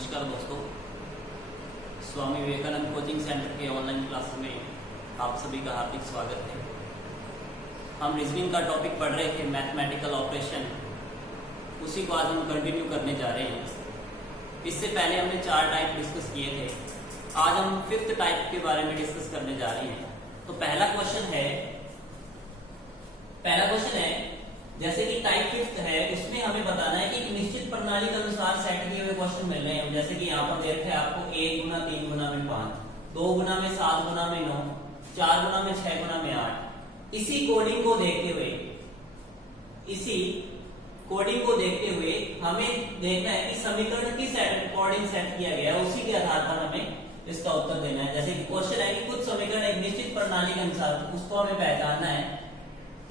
नमस्कार दोस्तों, Swami Vivekananda coaching centre के ऑनलाइन क्लास में आप सभी का हार्दिक स्वागत है। हम रीजनिंग का टॉपिक पढ़ रहे थे, मैथमेटिकल ऑपरेशन, उसी को आज हम कंटिन्यू करने जा रहे हैं। इससे पहले हमने 4 टाइप डिस्कस किए थे, आज हम 5th टाइप के बारे में डिस्कस करने जा रहे हैं। तो पहला क्वेश्चन है जैसे कि टाइप 5th है, उसमें हमें बताना है कि एक निश्चित प्रणाली के अनुसार सेट किए हुए क्वेश्चन मिल रहे हैं। जैसे कि यहाँ पर देख रहे हैं आपको 1 गुना 3 गुना में 5, 2 गुना में 7 गुना में 9, 4 गुना में 6 गुना में 8। इसी कोडिंग को देखते हुए हमें देखना है कि समीकरण किस अकॉर्डिंग सेट किया गया है, उसी के आधार पर हमें इसका उत्तर देना है। जैसे कि क्वेश्चन है कि कुछ समीकरण एक निश्चित प्रणाली के अनुसार, उसको हमें पहचानना है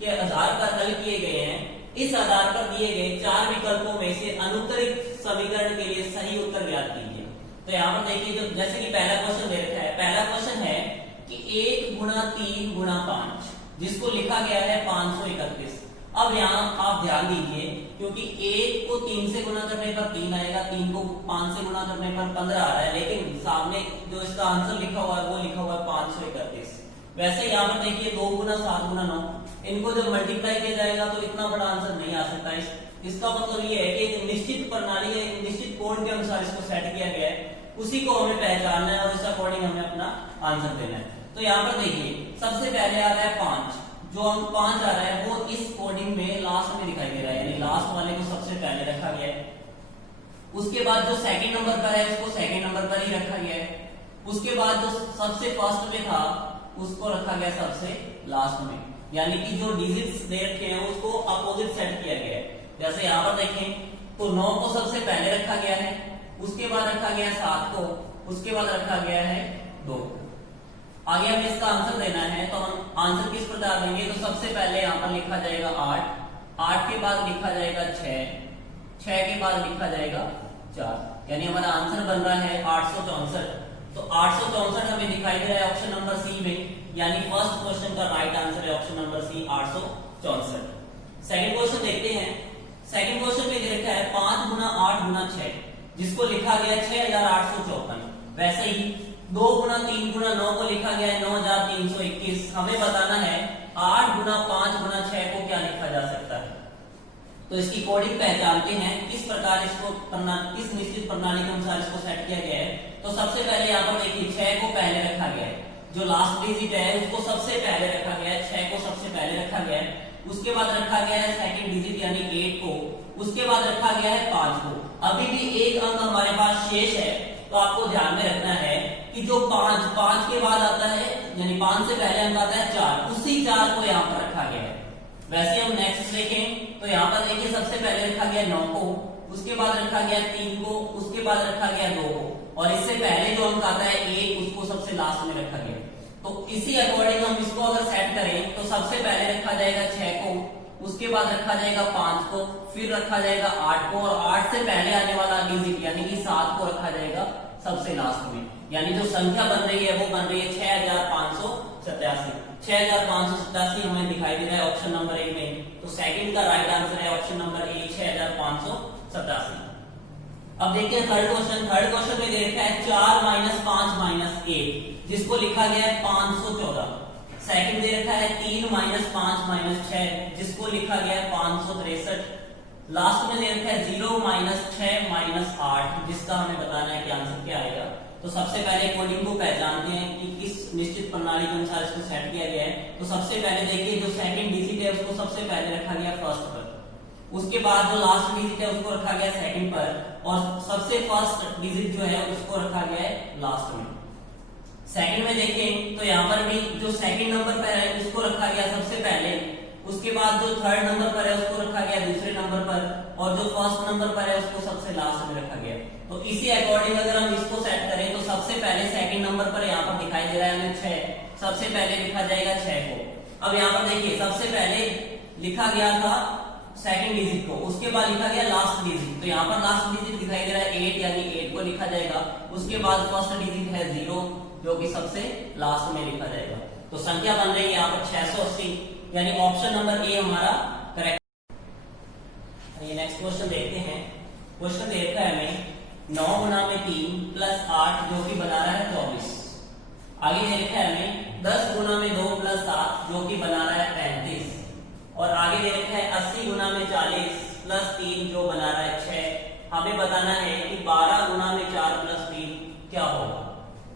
के आधार पर हल किए गए हैं। इस आधार पर दिए गए 4 विकल्पों में से अनुत्तरित समीकरण के लिए सही उत्तर ज्ञात कीजिए। तो यहाँ पर देखिए, जो जैसे कि पहला क्वेश्चन दे रखा है, पहला क्वेश्चन है कि 1 गुना 3 गुना 5, जिसको लिखा गया है 531। अब यहाँ आप ध्यान दीजिए, क्योंकि 1 को 3 से गुना करने पर 3 आएगा, 3 को 5 से गुना करने पर 15 आ रहा है, लेकिन सामने जो इसका आंसर लिखा हुआ है वो लिखा हुआ है 531। वैसे यहाँ पर देखिए 2 गुना 7 गुना 9, इनको जब मल्टीप्लाई किया जाएगा तो इतना बड़ा आंसर नहीं आ सकता। इसका मतलब ये है कि एक निश्चित प्रणाली या एक निश्चित कोड के अनुसार इसको सेट किया गया है, उसी को हमें पहचानना है और इस अकॉर्डिंग हमें अपना आंसर देना है। तो यहाँ पर देखिए, सबसे पहले आ रहा है 5, जो अंक 5 आ रहा है वो इस कोडिंग में लास्ट में दिखाई दे रहा है, यानी लास्ट वाले को सबसे पहले रखा गया है। उसके बाद जो सेकंड नंबर पर है उसको सेकंड नंबर पर ही रखा गया है। उसके बाद जो सबसे फर्स्ट में था उसको रखा गया सबसे लास्ट में, यानी कि जो डिजिट्स दे रखे हैं उसको अपोजिट सेट किया गया है। जैसे यहाँ पर देखें तो 9 को सबसे पहले रखा गया है, उसके बाद रखा गया 7 को, उसके बाद रखा गया है 2। आगे हमें इसका आंसर देना है, तो हम आंसर किस प्रकार देंगे, तो सबसे पहले यहाँ पर लिखा जाएगा 8 के बाद लिखा जाएगा 6 के बाद लिखा जाएगा 4, यानी हमारा आंसर बन रहा है 864। तो 864 हमें दिखाई दे रहा है ऑप्शन नंबर सी में, यानी फर्स्ट क्वेश्चन का राइट आंसर है option number C 864। Second question देखते हैं। सेकंड क्वेश्चन में दे रखा है 5 गुना 8 गुना 6, जिसको लिखा गया है 6854। वैसे ही 2 गुना 3 गुना 9 को लिखा गया है 9321। हमें बताना है 8 गुना 5 गुना 6 को क्या लिखा जा सकता है। तो इसकी कोडिंग पहचानते हैं, किस प्रकार इसको किस निश्चित प्रणाली के अनुसार इसको सेट किया गया है। तो सबसे पहले यहाँ पर देखिए 6 को पहले रखा गया है, जो लास्ट डिजिट है उसको सबसे पहले रखा गया है, 6 को सबसे पहले रखा गया है। उसके बाद रखा गया है सेकंड डिजिट यानी 8 को, उसके बाद रखा गया है 5 को। अभी भी एक अंक हमारे पास शेष है, तो आपको ध्यान में रखना है कि जो 5 के बाद आता है, यानी 5 से पहले अंक आता है 4, उसी 4 को यहाँ पर रखा गया है। वैसे हम नेक्स्ट देखें तो यहाँ पर देखिए सबसे पहले रखा गया 9 को, उसके बाद रखा गया 3 को, उसके बाद रखा गया 2 को, और इससे पहले जो अंक आता है 1, उसको सबसे लास्ट में रखा गया। तो इसी अकॉर्डिंग हम इसको अगर सेट करें तो सबसे पहले रखा जाएगा 6 को, उसके बाद रखा जाएगा 5 को, फिर रखा जाएगा 8 को, और 8 से पहले आने वाला डिजिट यानी कि 7 को रखा जाएगा सबसे लास्ट में। यानी जो संख्या बन रही है वो बन रही है 6587। 6587 हमें दिखाई दे रहा है ऑप्शन नंबर ए में। तो सेकंड का राइट आंसर है ऑप्शन नंबर ए 6587। अब देखिए थर्ड क्वेश्चन में दे रखा है 4 - 5 - 1, जिसको लिखा गया है 514। सेकंड दे रखा है 3 - 5 - 6, जिसको लिखा गया है 563। लास्ट में दे रखा है 0 - 6 - 8, जिसका हमें बताना है कि आंसर क्या आएगा। तो सबसे पहले कोडिंग को पहचानते हैं कि किस निश्चित प्रणाली के अनुसार इसको सेट किया गया है। तो सबसे पहले देखिए जो सेकंड डिजिट है उसको सबसे पहले रखा गया फर्स्ट पर, उसके बाद जो लास्ट डिजिट है उसको रखा गया सेकंड पर, और सबसे फर्स्ट डिजिट जो है उसको रखा गया है लास्ट में। सेकंड में देखें तो यहाँ पर भी जो सेकंड नंबर पर है उसको रखा गया सबसे पहले, उसके बाद जो थर्ड नंबर पर है उसको रखा गया दूसरे नंबर पर, और जो फर्स्ट नंबर पर है उसको सबसे लास्ट में रखा गया। तो इसी अकॉर्डिंग अगर हम इसको सेट करें तो सबसे पहले सेकंड नंबर पर यहाँ पर दिखाई दे रहा है हमें 6, सबसे पहले लिखा जाएगा 6 को। अब यहाँ पर देखिए सबसे पहले लिखा गया था सेकंड डिजिट को, उसके बाद लिखा गया लास्ट डिजिट। तो यहाँ पर लास्ट डिजिट दिखाई दे रहा है 8, यानी 8 को लिखा जाएगा। उसके बाद फर्स्ट डिजिट है 0, जो कि सबसे लास्ट में लिखा जाएगा। तो संख्या बन रही है यहाँ पर 680, यानी ऑप्शन नंबर ए हमारा करेक्ट। ये नेक्स्ट क्वेश्चन देखते हैं। क्वेश्चन देखा है हमें 9 गुना में 3 प्लस 8 जो कि बना रहा है 24। आगे दे रखा है हमें 10 गुना में 2 प्लस 7 जो कि बना रहा है 35। और आगे दे रखा है 80 गुना में 40 प्लस 3 जो बना रहा है 6। हमें बताना है कि 12 गुना में 4 प्लस 3 क्या होगा।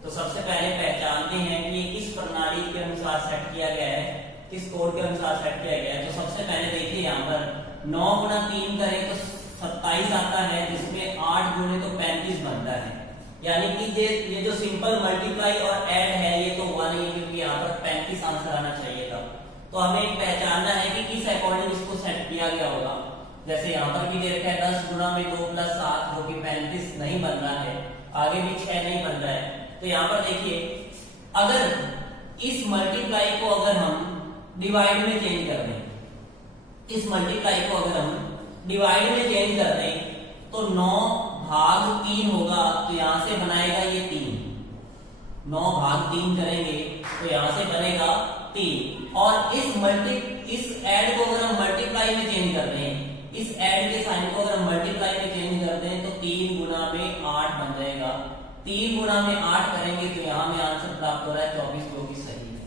तो सबसे पहले पहचानते हैं कि ये किस प्रणाली के अनुसार सेट किया गया है, किस कोड के अनुसार सेट किया गया है। तो सबसे पहले देखिए यहाँ पर 9 गुना 3 करें तो 27 आता है, जिसमें 8 गुने तो 35 बनता है। यानी कि ये जो सिंपल मल्टीप्लाई और ऐड है ये तो हुआ नहीं, क्योंकि यहाँ पर 35 आंसर आना चाहिए था। तो हमें पहचानना है कि किस अकॉर्डिंग इसको सेट किया गया होगा। जैसे यहाँ पर भी दे रखा है 10 गुना में 2 प्लस 7 जो कि 35 नहीं बन रहा है, आगे भी 6 नहीं बन रहा है। तो यहाँ पर देखिए अगर इस मल्टीप्लाई को अगर हम डिवाइड में चेंज कर दें, इस मल्टीप्लाई को अगर हम डिवाइड में चेंज कर दें तो 9 भाग 3 होगा, तो यहां से बनाएगा ये 3। 9 भाग 3 करेंगे तो यहां से बनेगा 3। और इस ऐड को अगर हम मल्टीप्लाई में चेंज कर दें, इस ऐड के साइन को अगर हम मल्टीप्लाई में चेंज कर दें तो 3 गुना में 8 बन जाएगा। 3 गुना में 8 करेंगे तो यहाँ में आंसर प्राप्त हो रहा है 24, जो कि सही है।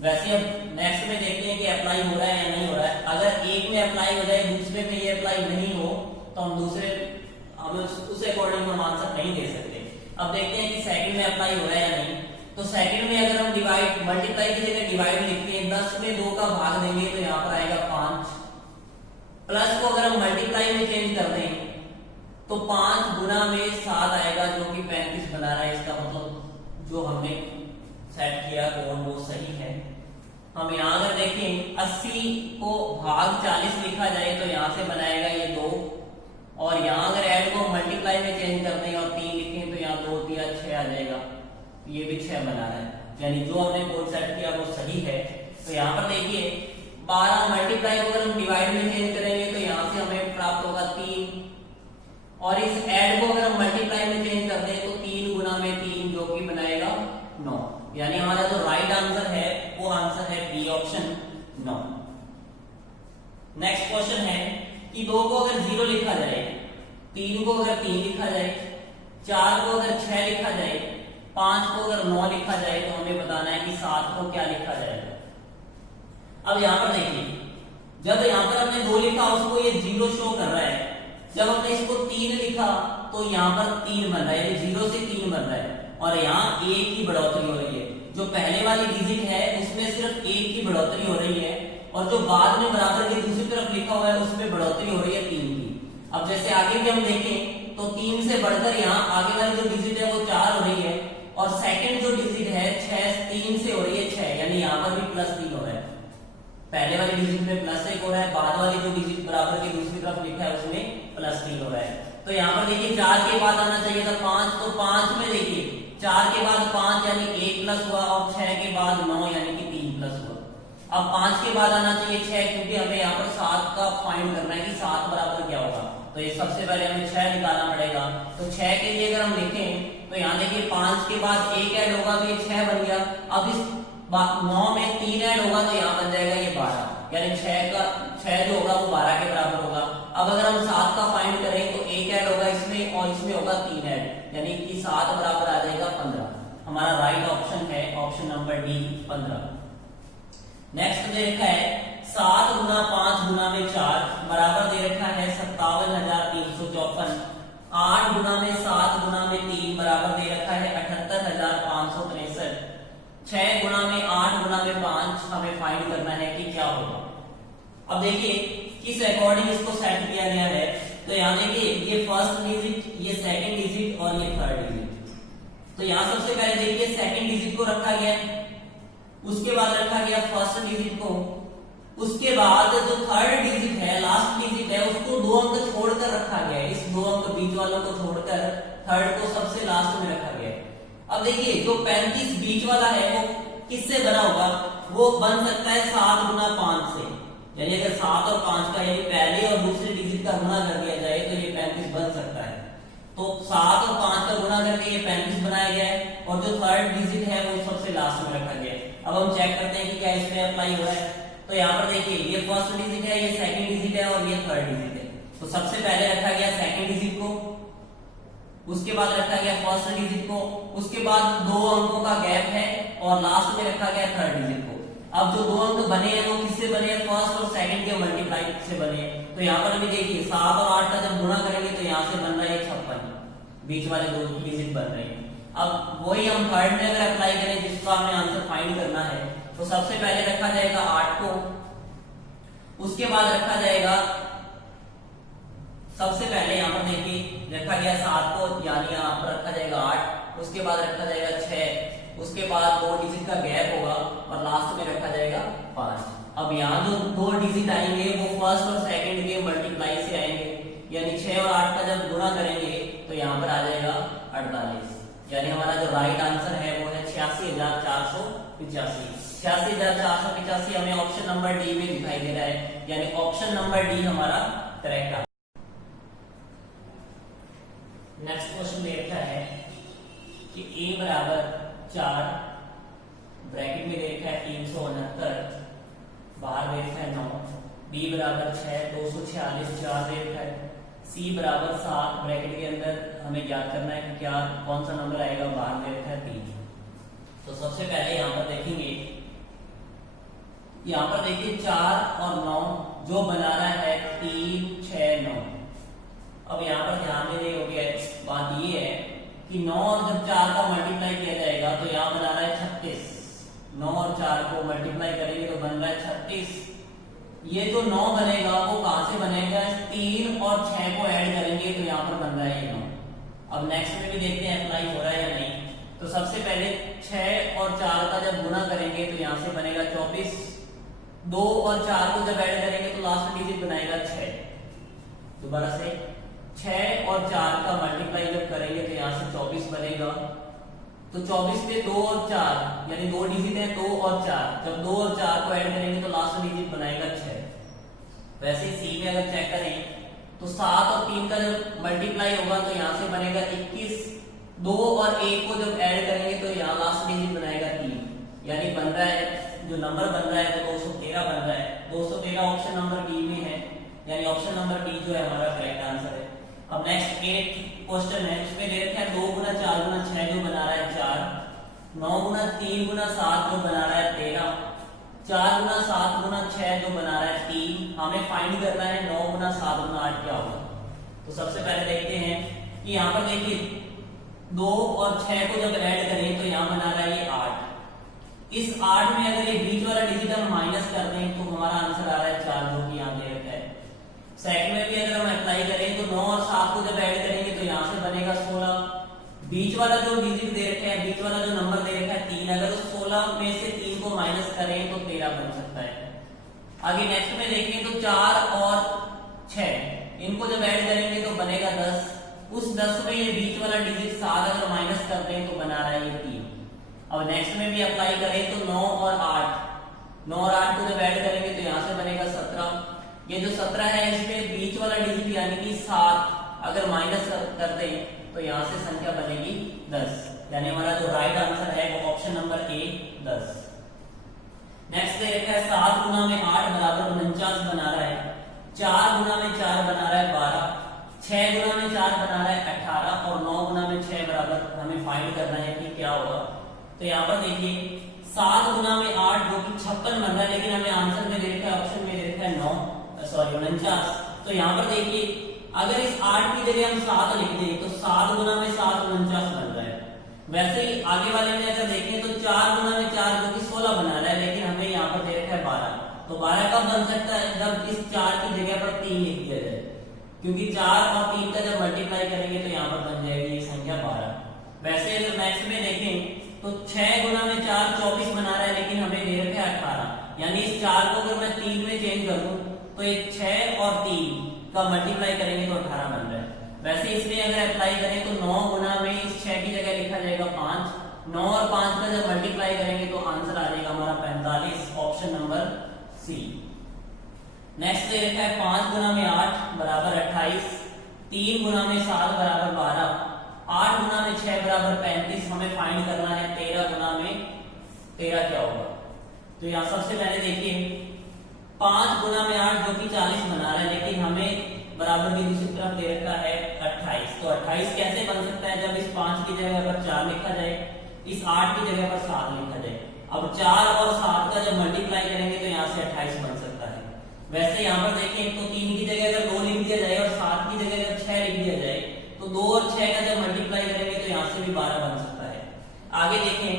वैसे अब नेक्स्ट में देखते हैं कि अप्लाई हो रहा है या नहीं हो रहा है। अगर एक में अप्लाई हो जाए दूसरे में ये अप्लाई नहीं हो तो हम उस अकॉर्डिंग हम आंसर नहीं दे सकते। अब देखते हैं कि सेकंड में अप्लाई हो रहा है या नहीं। तो सेकंड में अगर हम डिवाइड मल्टीप्लाई की जगह डिवाइड लिखते हैं, 10 में 2 का भाग देंगे तो यहाँ पर आएगा 5। प्लस को अगर हम मल्टीप्लाई में चेंज कर दें तो 5 गुना में 7 आएगा, जो कि 35 बना रहा है। इसका मतलब जो हमने सेट किया कोड वो सही है। हम यहाँ अगर देखें 80 को भाग 40 लिखा जाए तो यहाँ से बनाएगा ये 2। और यहाँ अगर ऐड को मल्टीप्लाई में चेंज कर दें और 3 लिखें तो यहाँ 2 3 6 आ जाएगा, ये भी 6 बना रहा है। यानी जो हमने कोड सेट किया वो सही है। तो यहाँ पर देखिए 12 मल्टीप्लाई को अगर हम डिवाइड में चेंज करेंगे तो यहाँ से हमें प्राप्त होगा 3। और इस ऐड को अगर हम मल्टीप्लाई में चेंज कर दें तो 3 गुना में 3 जो कि बनाएगा 9। यानी हमारा जो राइट आंसर है वो आंसर है बी ऑप्शन 9। नेक्स्ट क्वेश्चन है कि 2 को अगर 0 लिखा जाए, 3 को अगर 3 लिखा जाए, 4 को अगर 6 लिखा जाए, 5 को अगर 9 लिखा जाए तो हमें बताना है कि 7 को क्या लिखा जाएगा। अब यहाँ पर देखिए जब यहाँ पर हमने 2 लिखा उसको ये 0 शो कर रहा है। जब हमने इसको 3 लिखा तो यहाँ पर 3 बन रहा है, 0 से 3 बन रहा है। और यहाँ 1 की बढ़ोतरी हो रही है। जो पहले वाली डिजिट है उसमें सिर्फ 1 की बढ़ोतरी हो रही है, और जो बाद में बराबर की दूसरी तरफ लिखा हुआ है उसमें बढ़ोतरी हो रही है 3 की। अब जैसे आगे भी हम देखें तो 3 से बढ़कर यहाँ आगे वाली जो डिजिट है वो 4 हो रही है, और सेकंड जो डिजिट है 3 से हो रही है 6, यानी यहाँ पर भी +3 हो रहा है। पहले वाली डिजिट में +1 हो रहा है, बाद वाली जो डिजिट बराबर की दूसरी तरफ लिखा है उसमें +3 हो रहा है। तो यहाँ पर देखिए 4 के बाद आना चाहिए था 5, तो 5 में देखिए 4 के बाद 5 यानी 1 प्लस हुआ, और 6 के बाद 9 यानी कि 3 प्लस हुआ। अब 5 के बाद आना चाहिए 6, क्योंकि हमें यहाँ पर 7 का फाइंड करना है कि 7 बराबर क्या होगा। तो ये सबसे पहले हमें 6 निकालना पड़ेगा। तो 6 के लिए अगर हम लिखें तो यहाँ देखिए 5 के बाद 1 ऐड होगा तो ये 6 बन गया। अब इस 9 में 3 ऐड होगा तो यहाँ बन जाएगा ये 12, यानी 6 जो होगा वो 12 के बराबर होगा। अब अगर हम 7 का फाइंड करें तो 1 ऐड होगा इसमें और इसमें होगा 3 ऐड, यानी कि 7 बराबर आ जाएगा 15। हमारा राइट ऑप्शन है ऑप्शन नंबर डी 15। नेक्स्ट दे रखा है 7 गुना 5 गुना में 4 बराबर दे रखा है 57,354। 8 गुना में 7 गुना में 3 बराबर दे रखा है 78,563। 6 गुना में 8 गुना में 5 हमें फाइंड करना है कि क्या होगा। अब देखिए किस अकॉर्डिंग इसको सेट किया गया है। तो यहाँ देखिए ये फर्स्ट डिजिट, ये सेकंड डिजिट और ये थर्ड डिजिट। तो यहाँ सबसे पहले देखिए सेकंड डिजिट को रखा गया, उसके बाद रखा गया फर्स्ट डिजिट को, उसके बाद जो थर्ड डिजिट है लास्ट डिजिट है उसको 2 अंक छोड़कर रखा गया है। इस 2 अंक बीच वालों को छोड़कर थर्ड को सबसे लास्ट में रखा गया है। अब देखिए जो 35 बीच वाला है वो किससे बना होगा, वो बन सकता है 7 गुना 5 से। यानी अगर 7 और 5 का यानी पहले और दूसरे डिजिट का गुणा कर दिया जाए तो ये 35 बन सकता है। तो 7 और 5 का गुणा करके ये 35 बनाया गया है, और जो थर्ड डिजिट है वो सबसे लास्ट में रखा गया है। अब हम चेक करते हैं कि क्या इसमें अप्लाई हो रहा है। तो यहाँ पर देखिए ये फर्स्ट डिजिट है, ये सेकंड डिजिट है और ये थर्ड डिजिट है। तो सबसे पहले रखा गया सेकंड डिजिट को, उसके बाद रखा गया फर्स्ट डिजिट को, उसके बाद 2 अंकों का गैप है और लास्ट में रखा गया थर्ड डिजिट को। अब जो 2 अंक बने हैं वो किससे बने हैं, फर्स्ट और सेकंड के मल्टीप्लाई से बने हैं। तो यहाँ पर अभी देखिए 7 और 8 का जब गुणा करेंगे तो यहाँ से बन रहा है 56, बीच वाले 2 डिजिट बन रहे हैं। अब वही हम थर्ड में अगर अप्लाई करें जिसका हमें आंसर फाइंड करना है, तो सबसे पहले रखा जाएगा 8 को, उसके बाद रखा जाएगा, सबसे पहले यहाँ पर देखिए रखा गया 7 को, यानी यहाँ पर रखा जाएगा 8, उसके बाद रखा जाएगा 6, उसके बाद 2 डिजिट का गैप होगा और लास्ट में रखा जाएगा 5। अब यहाँ जो 2 डिजिट आएंगे वो फर्स्ट और सेकंड के मल्टीप्लाई से आएंगे, यानी 6 और 8 का जब गुणा करेंगे तो यहाँ पर आ जाएगा 48, यानी हमारा जो राइट आंसर है वो है 86,485। 86,485 हमें ऑप्शन नंबर डी में दिखाई दे रहा है, यानी ऑप्शन नंबर डी हमारा करेक्ट है। नेक्स्ट क्वेश्चन दे रखा है कि a बराबर 4, ब्रैकेट में दे रखा है 369, बाहर दे रखा है 9, b बराबर 6, 246, 4 दे रखा है, c बराबर 7, ब्रैकेट के अंदर हमें ज्ञात करना है कि क्या कौन सा नंबर आएगा, बाहर दे रखा है 3। तो सबसे पहले यहाँ पर देखेंगे, यहाँ पर देखिए 4 और 9 जो बना रहा है 3, 6, 9। अब यहाँ पर ध्यान देने योग्य बात ये है कि 9 और जब 4 का मल्टीप्लाई किया जाएगा तो यहाँ बना रहा है 36। 9 और 4 को मल्टीप्लाई करेंगे तो बन रहा है 36। ये जो 9 बनेगा वो कहां से बनेगा, 3 और 6 को ऐड करेंगे तो यहाँ पर बन रहा है 9। अब नेक्स्ट में भी देखते हैं अप्लाई हो रहा है या नहीं। तो सबसे पहले 6 और 4 का जब गुणा करेंगे तो यहाँ से बनेगा 24। 2 और 4 को जब ऐड करेंगे तो लास्ट डिजिट बनाएगा 6। दोबारा से 6 और 4 का मल्टीप्लाई जब करेंगे तो यहाँ से 24 बनेगा। तो 24 पे 2 और 4 यानी 2 डिजिट है 2 और 4, जब 2 और 4 को ऐड करेंगे तो लास्ट डिजिट बनाएगा 6। वैसे सी में अगर चेक करें तो 7 और 3 का जब मल्टीप्लाई होगा तो यहाँ से बनेगा 21। 2 और 1 को जब ऐड करेंगे तो यहाँ लास्ट डिजिट बनाएगा 3, यानी बन रहा है जो नंबर बन रहा है वो 213 बन रहा है। 213 ऑप्शन नंबर बी में है, यानी ऑप्शन नंबर बी जो है हमारा करेक्ट आंसर है। अब नेक्स्ट 8 क्वेश्चन है, उसमें दे रखा है 2 गुना 4 गुना 6 जो बना रहा है 4, 9 गुना 3 गुना 7 जो बना रहा है 13, 4 गुना 7 गुना 6 जो बना रहा है 3। हमें फाइंड करना है 9 गुना 7 गुना 8 क्या होगा। तो सबसे पहले देखते हैं कि यहाँ पर देखिए 2 और 6 को जब ऐड करें तो यहाँ बना रहा है ये 8। इस 8 में अगर ये बीच वाला डिजिट हम माइनस कर दें तो हमारा आंसर आ रहा है 4 जो कि यहाँ दे रखा है। सेकंड में भी अगर हम अप्लाई करें तो 9 और 7 को जब ऐड करेंगे तो यहाँ से बनेगा 16। बीच वाला जो डिजिट दे रखा है, बीच वाला जो नंबर दे रखा है 3, अगर उस 16 में से 3 को माइनस करें तो 13 बन सकता है। आगे नेक्स्ट में देखें तो 4 और 6 इनको जब ऐड करेंगे तो बनेगा 10। उस 10 में ये बीच वाला डिजिट 7 अगर माइनस कर दें तो बना रहा है ये 3। अब नेक्स्ट में भी अप्लाई करें तो 9 और 8, 9 और 8 को जब ऐड करेंगे तो यहाँ से बनेगा 17। ये जो 17 है इसमें बीच वाला डिजिट यानी कि 7 अगर माइनस कर दें तो यहाँ से संख्या बनेगी 10, यानी हमारा जो राइट आंसर है वो ऑप्शन नंबर ए 10। नेक्स्ट दे रखा है 7 गुना में 8 बराबर 49 बना रहा है, 4 गुना में 4 बना रहा है 12, 6 गुना में 4 बना रहा है 18 और 9 गुना में 6 बराबर हमें फाइंड करना है कि क्या होगा। तो यहाँ पर देखिए 7 गुना में 8 जो कि 56 बन रहा है, लेकिन हमें आंसर में दे रखा है ऑप्शन में दे रखा है 49। तो यहाँ पर देखिए अगर इस 8 की जगह हम 7 लिख दें तो 7 गुना में 7 49 बन रहा है। वैसे ही आगे वाले में अगर देखें तो 4 गुना में 4 जो कि 16 बना रहा है, लेकिन हमें यहाँ पर दे रखा है 12। तो 12 कब बन सकता है, जब इस 4 की जगह पर 3 लिख दिया जाए, क्योंकि 4 और 3 का जब मल्टीप्लाई करेंगे तो यहाँ पर बन जाएगी ये संख्या 12। वैसे अगर नेक्स्ट में देखें तो 6 गुना में 4 24 बना रहा है, लेकिन हमें दे रखा है 18, यानी इस 4 को अगर मैं 3 में चेंज कर दूं तो ये 6 और 3 का मल्टीप्लाई करेंगे तो 18 बन रहा है। वैसे इसमें अगर अप्लाई करें तो 9 गुना में इस 6 की जगह लिखा जाएगा 5, 9 और 5 का जब मल्टीप्लाई करेंगे तो आंसर आ जाएगा हमारा 45, ऑप्शन नंबर सी। नेक्स्ट दे रखा है 5 गुना में 8 बराबर 28, 3 गुना में 7 बराबर 12, 8 गुना में 6 बराबर 35। हमें फाइंड करना है 13 गुना में 13 क्या होगा। तो यहाँ सबसे पहले देखिए 5 गुना में 8 जो कि 40 बना रहा है, लेकिन हमें बराबर की दूसरी तरफ दे रखा है 28। 28। तो 28 कैसे बन सकता है? जब इस 5 की जगह पर 4 लिखा जाए, इस 8 की जगह पर 7 लिखा जाए। अब 4 और 7 का जब मल्टीप्लाई करेंगे तो यहाँ से 28 बन सकता है। वैसे यहाँ पर देखें तो 3 की जगह अगर 2 लिख दिया जाए और 7 की जगह अगर 6 लिख दिया जाए तो 2 और 6 का जब मल्टीप्लाई करेंगे तो यहाँ से भी 12 बन सकता है। आगे देखें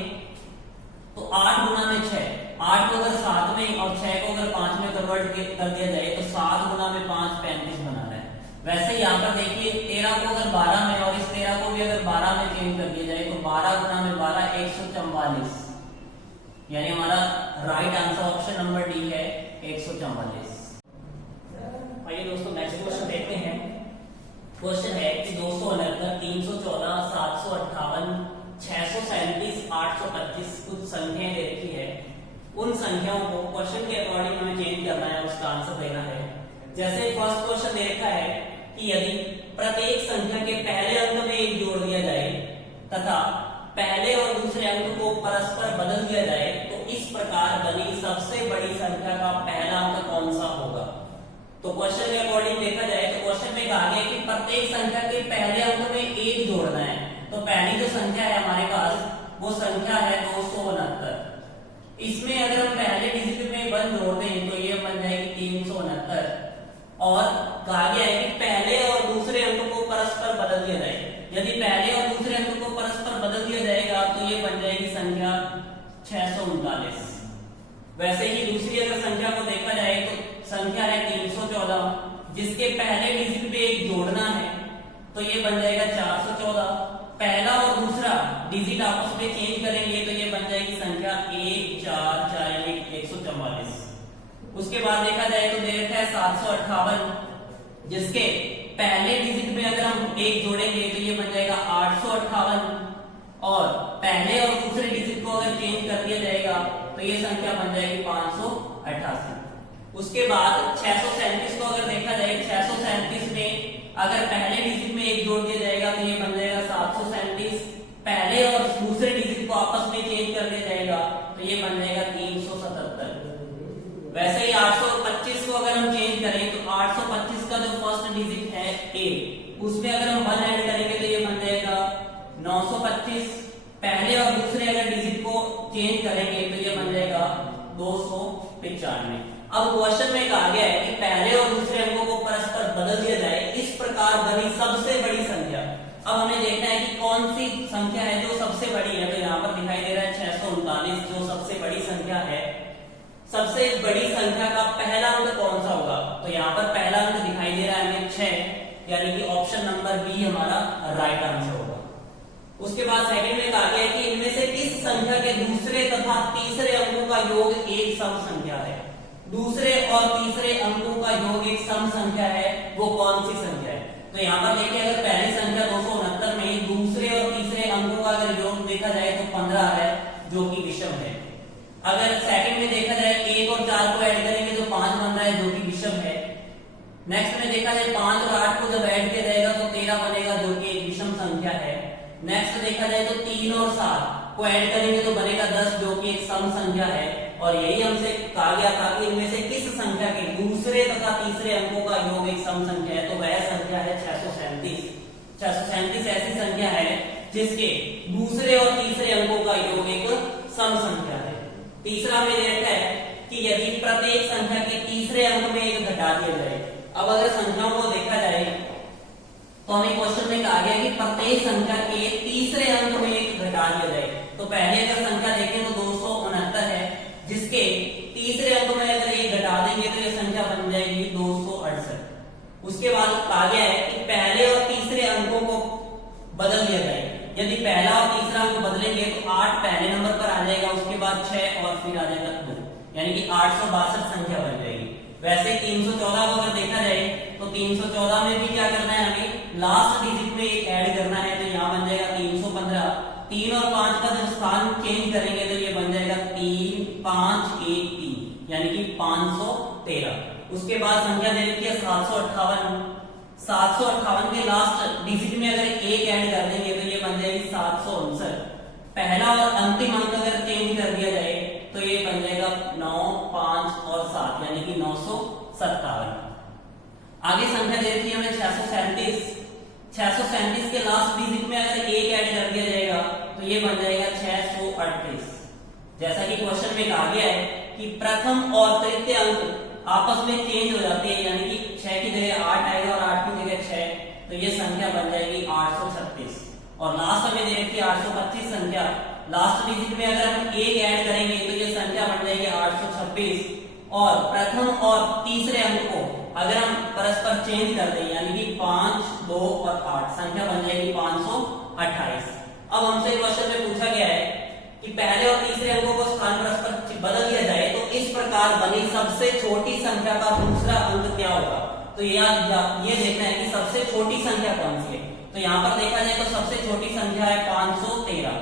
तो 8 गुना में 6, 8 को अगर 7 में और 6 को अगर 5 में कन्वर्ट कर दिया जाए तो 7 गुना में 5 35 बना रहा है। वैसे यहाँ पर देखिए 13 को अगर 12 में और इस 13 को भी अगर 12 में चेंज कर दिया जाए तो 12 गुना में 12 144, यानी हमारा right answer option number D है 144। आइए दोस्तों नेक्स्ट क्वेश्चन देखते हैं। क्वेश्चन है कि 269, 314, 758, 637, 825 कुछ संख्याएं दे रखी है। उन संख्याओं को क्वेश्चन के अकॉर्डिंग हमें चेंज करना है, उसका आंसर देना है। जैसे फर्स्ट क्वेश्चन दे रखा है कि यदि प्रत्येक संख्या के पहले अंक में 1 जोड़ दिया जाए तथा पहले और दूसरे अंक को परस्पर बदल दिया जाए तो इस प्रकार बनी सबसे बड़ी संख्या का पहला अंक कौन सा होगा। तो क्वेश्चन के अकॉर्डिंग देखा जाए तो क्वेश्चन में कहा गया कि प्रत्येक संख्या के पहले अंक में 1 जोड़ना है। तो पहली जो संख्या है हमारे पास वो संख्या है 269। इसमें अगर हम पहले डिजिट में 1 जोड़ दें तो ये बन जाएगी 369। और कहा गया है कि पहले और दूसरे अंक को परस्पर बदल दिया जाए। यदि पहले और दूसरे अंक को परस्पर बदल दिया जाएगा तो ये बन जाएगी संख्या 639। वैसे ही दूसरी अगर संख्या को देखा जाए तो संख्या है 314, जिसके पहले डिजिट में 1 जोड़ना है तो ये बन जाएगा 414। पहला और दूसरा डिजिट आपस में चेंज करेंगे तो ये बन जाएगी संख्या 144। उसके बाद देखा जाए तो दे रखा है 758, जिसके पहले डिजिट में अगर हम 1 जोड़ेंगे तो ये बन जाएगा 858। और पहले और दूसरे डिजिट को अगर चेंज कर दिया जाएगा तो ये संख्या बन जाएगी 588। उसके बाद 637 को अगर देखा जाए, 637 में अगर पहले डिजिट में 1 जोड़ दिया जाएगा तो ये बन जाएगा 737। पहले और दूसरे डिजिट को आपस में चेंज कर दिया जाएगा तो ये बन जाएगा 377। वैसे ही 825 को अगर हम चेंज करें तो 825 का जो फर्स्ट डिजिट है 8, उसमें अगर हम 1 ऐड करेंगे तो ये बन जाएगा 925। पहले और दूसरे अगर डिजिट को चेंज करेंगे तो ये बन जाएगा 295। अब क्वेश्चन में कहा गया है कि पहले और दूसरे अंकों को परस्पर बदल दिया जाए, इस प्रकार बनी सबसे बड़ी संख्या। अब हमें देखना है कि कौन सी संख्या है जो सबसे बड़ी है। तो यहाँ पर दिखाई दे रहा है 639 जो सबसे बड़ी संख्या है। सबसे बड़ी संख्या का पहला अंक कौन सा होगा? तो यहाँ पर पहला अंक दिखाई दे रहा है हमें 6, यानी कि ऑप्शन नंबर बी हमारा राइट आंसर होगा। उसके बाद सेकंड में कहा गया है कि इनमें से किस संख्या के दूसरे तथा तीसरे अंकों का योग एक सम संख्या है। दूसरे और तीसरे अंकों का योग एक सम संख्या है, वो कौन सी संख्या है? तो यहाँ पर देखिए अगर पहली संख्या 269 में दूसरे और तीसरे अंकों का अगर योग देखा जाए तो 15 है, जो कि विषम है। अगर सेकंड में देखा जाए 1 और 4 को ऐड करेंगे तो 5 बन रहा है, जो कि विषम है। नेक्स्ट में देखा जाए 5 और 8 को जब ऐड किया जाएगा तो 13 बनेगा, जो कि एक विषम संख्या है। नेक्स्ट देखा जाए तो 3 और 7 को ऐड करेंगे तो बनेगा 10, जो कि एक सम संख्या है। और यही हमसे कहा गया था कि इनमें से किस संख्या के दूसरे तथा तीसरे अंकों का योग एक सम संख्या है। तो वह संख्या है 637। 637 ऐसी संख्या है जिसके दूसरे और तीसरे अंकों का योग एक सम संख्या है। तीसरा में देखा है कि यदि प्रत्येक संख्या के तीसरे अंक में 1 घटा दिया जाए। अब अगर संख्याओं को देखा जाए तो हमें क्वेश्चन में कहा गया कि प्रत्येक संख्या के तीसरे अंक में 1 घटा दिया जाए। तो पहले अगर संख्या देखें तो 269 है, जिसके तीसरे अंक में अगर 1 घटा देंगे तो ये संख्या बन जाएगी 268। उसके बाद कहा गया है कि पहले और तीसरे अंकों को बदल दिया जाए। यदि पहला और तीसरा अंक बदलेंगे तो 8 पहले नंबर पर आ जाएगा, उसके बाद 6 और फिर आ जाएगा 2, यानी कि 862 संख्या बन जाएगी। वैसे 314 को अगर देखा जाए तो 314 में भी क्या करना है, हमें लास्ट डिजिट में 1 ऐड करना है। तो यहाँ बन जाएगा 315। 3 और 5 का जब स्थान चेंज करेंगे तो ये बन जाएगा 3 5 1 3, यानी कि 513। उसके बाद संख्या दे रखी है 758। 758 के लास्ट डिजिट में अगर 1 ऐड कर देंगे तो ये बन जाएगी 759। पहला और अंतिम अंक अगर चेंज कर दिया जाए तो ये बन जाएगा 9 5 और 7, यानी कि 957। आगे संख्या दे रखी है हमें 637, 637 के लास्ट डिजिट में अगर 1 ऐड कर दिया जाएगा तो ये बन जाएगा 638। जैसा कि क्वेश्चन में कहा गया है कि प्रथम और तृतीय अंक आपस में चेंज हो जाते हैं, यानी कि 6 की जगह 8 आएगा और 8 की जगह 6, तो ये संख्या बन जाएगी 836। और लास्ट में दे रखी 825 संख्या, लास्ट डिजिट में अगर हम 1 ऐड करेंगे तो ये संख्या बन जाएगी 826। और प्रथम और तीसरे अंक को अगर हम परस्पर चेंज कर दें, यानी कि 5, 2 और 8, संख्या बन जाएगी 528। अब हमसे क्वेश्चन में पूछा गया है कि पहले और तीसरे अंकों को स्थान परस्पर बदल दिया जाए तो इस प्रकार बनी सबसे छोटी संख्या का दूसरा अंक क्या होगा। तो ये देखना है कि सबसे छोटी संख्या कौन सी है। तो यहाँ पर देखा जाए तो सबसे छोटी संख्या है 513,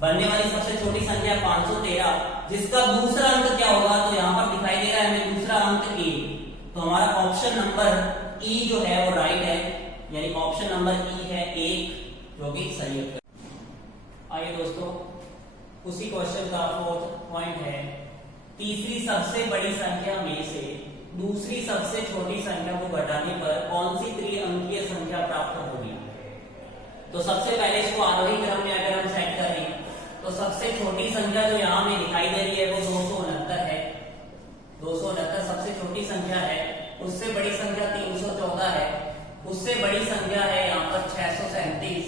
बनने वाली सबसे छोटी संख्या 513, जिसका दूसरा अंक क्या होगा। तो यहाँ पर दिखाई दे रहा है हमें दूसरा अंक ए, तो हमारा ऑप्शन नंबर ई जो है वो राइट है, यानी ऑप्शन नंबर ई है 1 जो कि सही उत्तर। आइए दोस्तों, उसी क्वेश्चन का फोर्थ पॉइंट है, तीसरी सबसे बड़ी संख्या में से दूसरी सबसे छोटी संख्या को घटाने पर कौन सी त्रिअंकीय संख्या प्राप्त होगी। तो सबसे पहले इसको आरोही क्रम में अगर हम सेट करें तो सबसे छोटी संख्या जो यहाँ में दिखाई दे रही है वो 269 है। 269 सबसे छोटी संख्या है। उससे बड़ी संख्या 314 है। उससे बड़ी संख्या है यहाँ पर 637,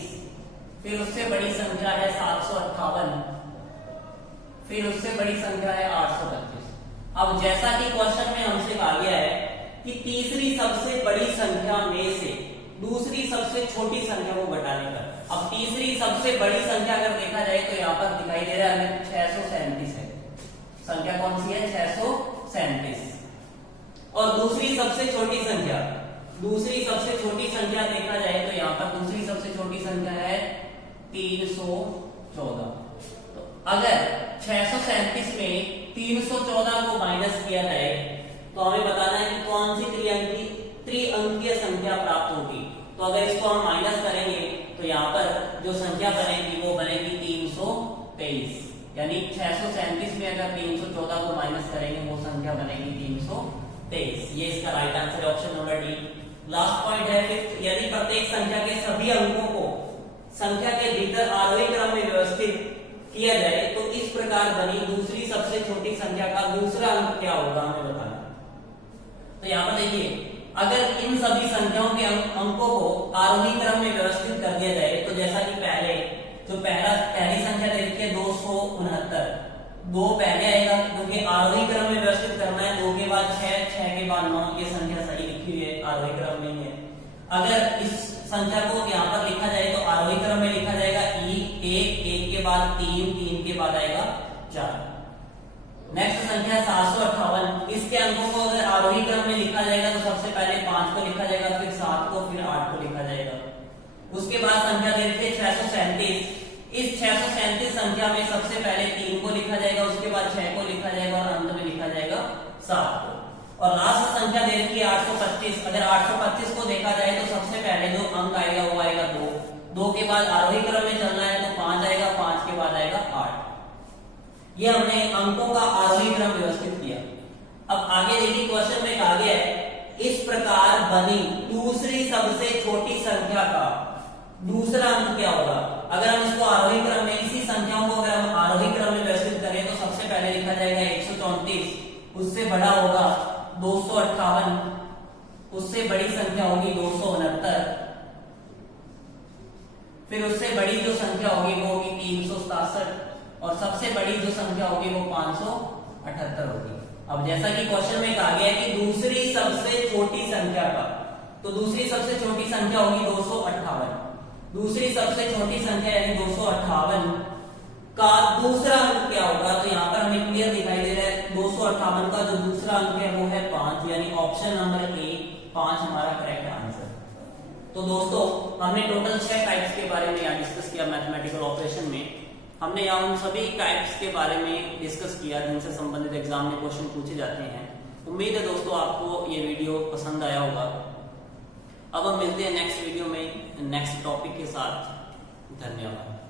फिर उससे बड़ी संख्या है 758, फिर उससे बड़ी संख्या है 825। अब जैसा कि क्वेश्चन में हमसे कहा गया है कि तीसरी सबसे बड़ी संख्या में से दूसरी सबसे छोटी संख्या को घटाने पर, अब तीसरी सबसे बड़ी संख्या अगर देखा जाए तो यहाँ पर दिखाई दे रहा है हमें 637 है। संख्या कौन सी है? 637। और दूसरी सबसे छोटी संख्या, दूसरी सबसे छोटी संख्या देखा जाए तो यहाँ पर दूसरी सबसे छोटी संख्या है 314। तो अगर 637 में 314 को माइनस किया जाए तो हमें बताना है कि कौन सी त्रिअंकीय संख्या प्राप्त होगी। तो अगर इसको हम माइनस करेंगे तो यहाँ पर जो संख्या बनेगी वो बनेगी 323, यानी 637 में अगर 314 को माइनस करेंगे वो संख्या बनेगी 323। ये इसका राइट आंसर है, option number D. Last point है फिफ्थ, यदि प्रत्येक संख्या के सभी अंकों को संख्या के भीतर आरोही क्रम में व्यवस्थित किया जाए तो इस प्रकार बनी दूसरी सबसे छोटी संख्या का दूसरा अंक क्या होगा, हमें बताना। तो यहाँ पर देखिए, अगर इन सभी संख्याओं के अंकों को आरोही क्रम में व्यवस्थित कर दिया जाए तो जैसा कि पहली संख्या देखिए 269, 2 पहले आएगा क्योंकि आरोही क्रम में व्यवस्थित करना है। 2 के बाद 6, 6 के बाद 9, ये संख्या सही लिखी हुई है, आरोही क्रम में है। अगर इस संख्या को यहाँ पर लिखा जाए तो आरोही क्रम में लिखा जाएगा 1 के बाद 3, 3 के बाद आएगा 4। नेक्स्ट संख्या 758, इसके अंकों को अगर आरोही क्रम में लिखा जाएगा तो सबसे पहले 5 को लिखा जाएगा, फिर 7 को, फिर 8 को लिखा जाएगा। उसके बाद संख्या दे रखी है 637, इस 637 संख्या में सबसे पहले 3 को लिखा जाएगा, उसके बाद 6 को लिखा जाएगा और अंत में लिखा जाएगा 7 को। और लास्ट संख्या दे रखी है 825, अगर 825 को देखा जाए तो सबसे पहले जो अंक आएगा वो आएगा 2, 2 के बाद आरोही क्रम में चलना है तो 5 आएगा, 5 के बाद आएगा 8। ये हमने अंकों का आरोही क्रम व्यवस्थित किया। अब आगे देखिए, क्वेश्चन में कहा गया है इस प्रकार बनी दूसरी सबसे छोटी संख्या का दूसरा अंक क्या होगा। अगर हम इसको आरोही क्रम में, इसी संख्याओं को अगर हम आरोही क्रम में व्यवस्थित करें तो सबसे पहले लिखा जाएगा 134, उससे बड़ा होगा 258, उससे बड़ी संख्या होगी 269, फिर उससे बड़ी जो संख्या होगी वो होगी 367 और सबसे बड़ी जो संख्या होगी वो 578 होगी। अब जैसा कि क्वेश्चन में कहा गया है कि दूसरी सबसे छोटी संख्या का, तो दूसरी सबसे छोटी संख्या होगी 258। दूसरी सबसे छोटी संख्या यानी 258 का दूसरा अंक क्या होगा। तो यहाँ पर हमें क्लियर दिखाई दे रहा है 258 का जो दूसरा अंक है वो है 5, यानी ऑप्शन नंबर ए 5 हमारा करेक्ट आंसर। तो दोस्तों, हमने टोटल 6 टाइप्स के बारे में यहाँ डिस्कस किया मैथमेटिकल ऑपरेशन में। हमने यहाँ उन सभी टाइप्स के बारे में डिस्कस किया जिनसे संबंधित एग्जाम में क्वेश्चन पूछे जाते हैं। उम्मीद है दोस्तों आपको ये वीडियो पसंद आया होगा। अब हम मिलते हैं नेक्स्ट वीडियो में नेक्स्ट टॉपिक के साथ। धन्यवाद।